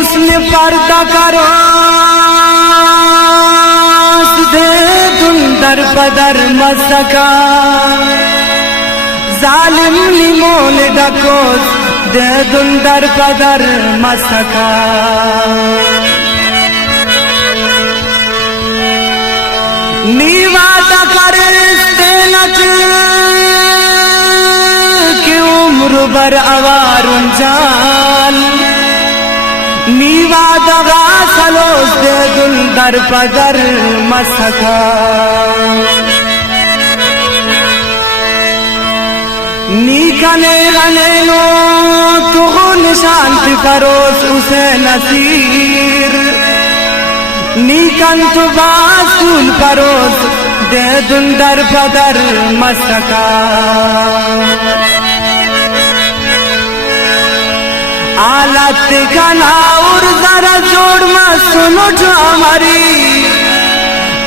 حسن پردہ کرو دے دن در پدر مسکا ظالم لیمون ڈکوز دے دن در پدر مسکا نیوادہ کرستے نچ کی عمر بر اوارن جان نیوادہ غاسلوز دے دن در پدر مسکا نیکنے غنینو تو نشانتی کروز اسے نصیر نیکن تو باسول کروز دے دن در پدر مسکا آلت کنا اور ذرا جوڑ سنو جو ہماری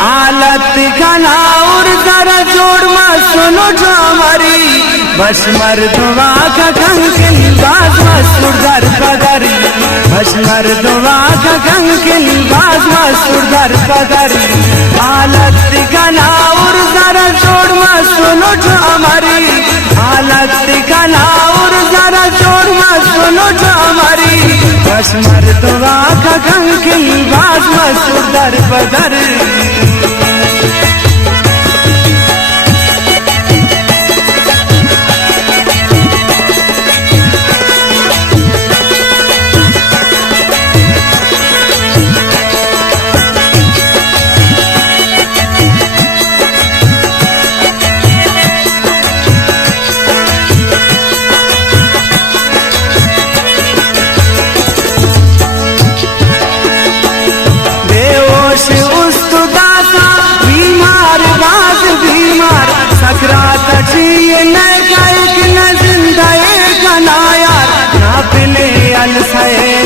آلت کنا اور ذرا جوڑ سنو جو ہماری بس مردوا کا کنکن باز مسور در پدر بس مردوا کا کنکن باز مسور در پدر آلت کنا اور ذرا جوڑ سنو جو ہماری آلت کنا اور ذرا جوڑ سنو جو ہماری بس مردوا کا کنکن باز مسور در پدر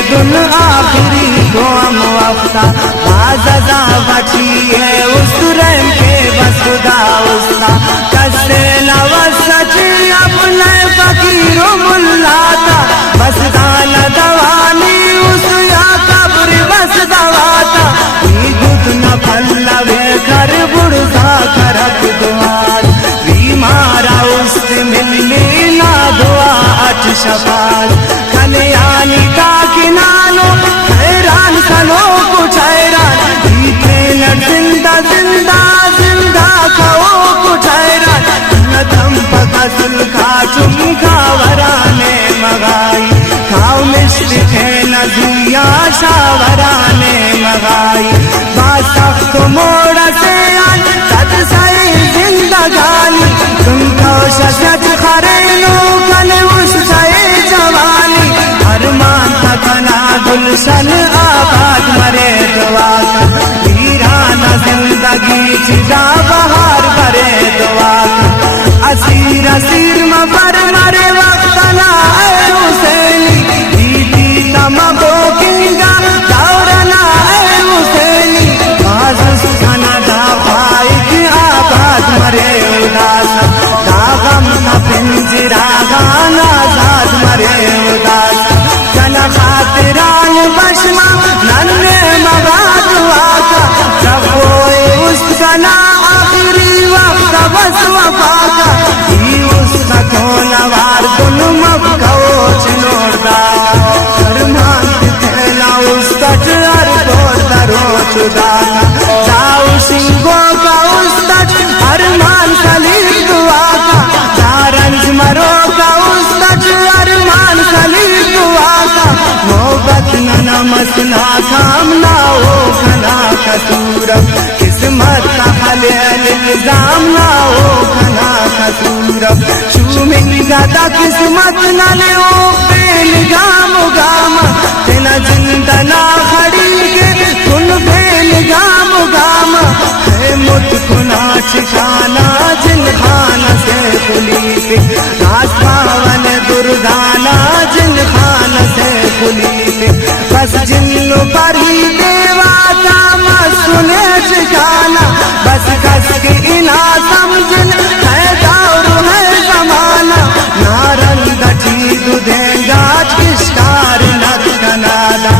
آخری گوام وقتا بازدہ بچی ہے اس رحم کے بس خدا استا کسے لوز سچی اپنے فقیر و ملاتا بس دانا دوانی اس یا قبر بس دواتا ای گد نہ پھلوے کر بڑھا کرک دوار بیمارا اس ملنے نا دعا اچ شفاعت کلیانی کا کنانو حیران سنو کچھ حیران دیتے لٹ زندہ زندہ زندہ کھو کچھ حیران ندم پکا سلکا چمکا ورانے مغائی کھاؤ مشت ہے نزیا شاورانے مغائی باسخت موڑا سے آن تد سائے زندگانی تم کو ششت خرینو کن اس سائے جوانی ارمان تکنا گلشن آباد مرے دعا کا ویرانہ زندگی چجا بہار برے دعا کا اسیر اسیر مبر مرے وقت نا اے حسینی دیتی تمگو کنگا دورنا اے حسینی بازس کنا دا خائق آباد مرے اداسا دا غم نا پنجرا گانا زاد مرے اداسا کنا خاطران بشما ننے مباد واقع جب ہوئے اس کنا آخری وقت بس وفا کا ہی اس کا کونوار دن مبکوچ نوڑ دا فرمان تیلا اس کا چر کو تروچ دا جاؤ شنگو کا اس تک ارمان سلیم دعا کا چارنج مرو کا اس تک ارمان سلیم دعا کا محبت نہ مسنا کام نہ ہو کھنا کسورم قسمت کا حلیل الزام نہ ہو کھنا کسورم چومنگ گادا قسمت نہ لے ہو پیل گام گام تینا زندہ نہ کھڑی کے تن پیل گام گام ہے مت کنا چکانا جن خانہ سے کھلی پہ راس پاون درگانا جن خانہ سے کھلی پہ بس جنو پر ہی دیواتا سنے چکانا بس کس کے انا سمجھن ہے دور ہے زمانہ نارن دٹھی دو دیں گا کشکار نت کنادا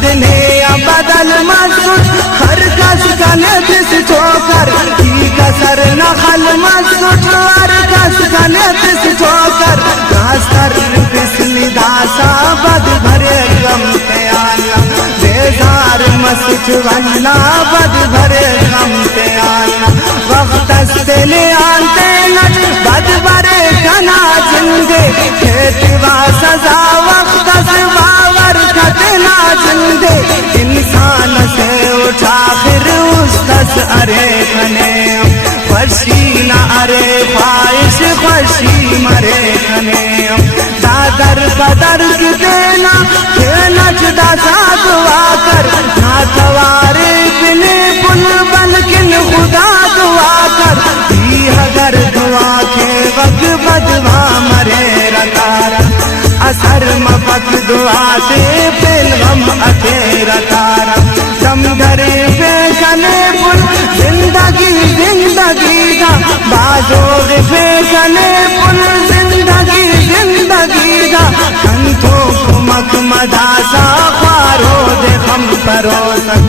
بدنے یا بدل مسجد ہر کس کنے دس ٹھوکر کی کسر نخل مسجد ہر کس کنے دس ٹھوکر راستر پسلی داسا بد بھرے غم تیانا بیزار مسجد واللہ بد بھرے غم تیانا وقت استلے آنتے نچ بد بھرے کنا جندے کھیتوا سزا وقت باور کتنا جندے انسان سے اٹھا پھر اس دس ارے کھنے خوشی نہ ارے خواہش خوشی مرے کھنے دادر بدر کی دینا نچ داسا دعا کر نہ توارے بنے پل بلکن خدا دعا کر بھی اگر دعا کے وقت بدوا مرے رتارا اثر مفت دعا سے پل غم اتے رتارا دم گھرے پہ کنے پل زندگی زندگی دا بازوغ پہ کنے پل زندگی زندگی دا کنتوں کمک مداسا خوارو دے خم پروسن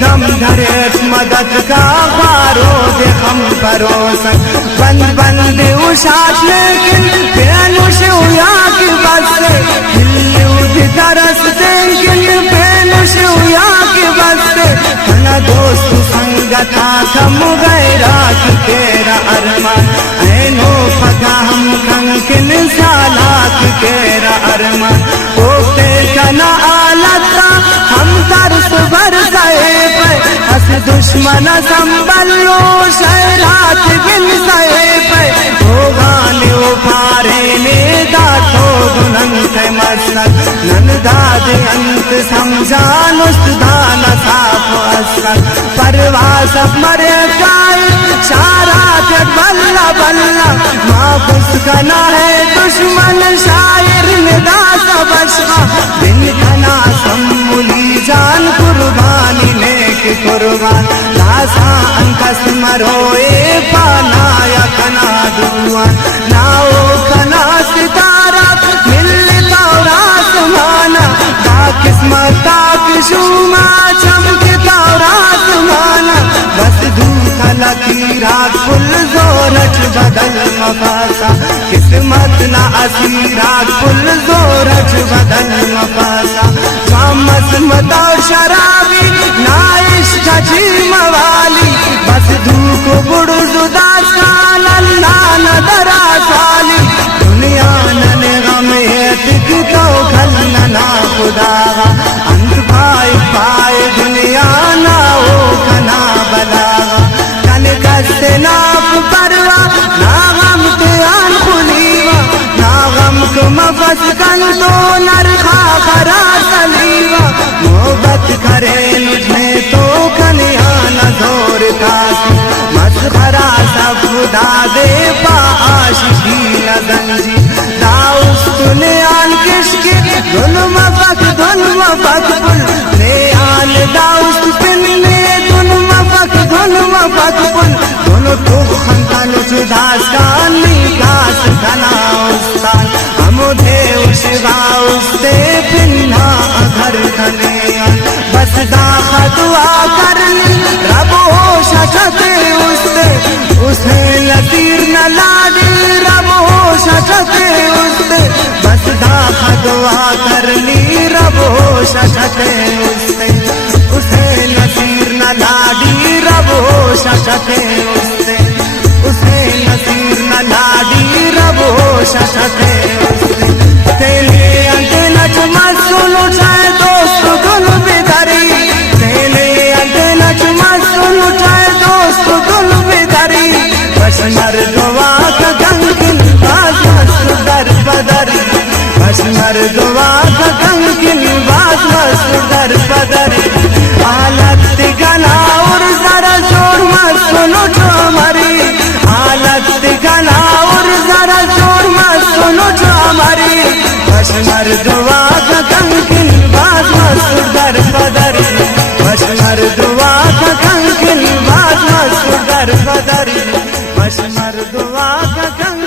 دم گھریٹ مدد کا خوارو دے خم پروسن بند بند اشاش لیکن پینوش ہویا کی بس سے ہلیو دی درس دینکن پینوش ہویا کی بس سے کنا دوست سنگتا کم غیرات تیرا ارمان اینو پگا ہم کنکن سالاک تیرا ارمان اوکتے کنا آلتا ہم ترس بھر گئے پہ اس دشمن سنبلو شہرات بن گئے پہ ہوگانے اوپارے نے داتو دننت مسلک نن داد انت سمجھان استدان صاف اسلک پرواز مرے گائے شارات بلہ بلہ محفوظ کنا ہے دشمن شاعر نداس بشغا بن کنا سمولی جان قربانی نیک قربان لاسا انکس مروئے پانا یا کنا دوان ناؤ کنا ستارہ مل تورات مانا دا قسمت تاک شوما چمکتا رات مانا بس دھوتا لکیرات کل زورت بدل مفاسا قسمت نہ اسیرات کل زورت بدل مفاسا جامس مدور شرابی نائش کچی موالی بس دھوک بڑز داستان اللہ ندرا سالی دنیا نن غم ایتک تو کھلنا خدا اندر پائے پائے دنیا نہ ہو کنا بلاغا کن کستے ناپ پروا نا غم تیان خلیوا نا غم کم فس کن تو نرخا خرا سلیوا محبت کرے نجھے تو کنیان زور کاسی مسخرا سب خدا دے پا آشقی نزنجی داؤس دنیان کشکی ظلم فک پل نیان داؤس پننے ظلم فک پل دونوں تو خندان چداستان نکاس کنا استان ہمودے اشغا استے پننا گھر دنیان بس دا خدعا کرنی رب ہو ششتے اسے لطیر نہ لادی رب ہو ششتے بس دا خدعا کرنی رب ہو ششتے اسے لطیر نہ لادی رب ہو ششتے اسے لطیر نہ لادی رب ہو ششتے تیلے انتے نچ مسل اٹھائے دوست دل بدری تیلے انتے نچ مسل اٹھائے دوست دل بدری بس مردوا کا گنگن باز مست در بدری بس مردوا کا گنگن باز مست در بدری حالت گنا اور ذرا زور مسل اٹھو مری حالت گنا اور ذرا زور مسل اٹھو مری بس مردوا کا گنگن باز مست در بدری بس مردوا کا گنگن باز مست در بدری بس مردوا کا گنگن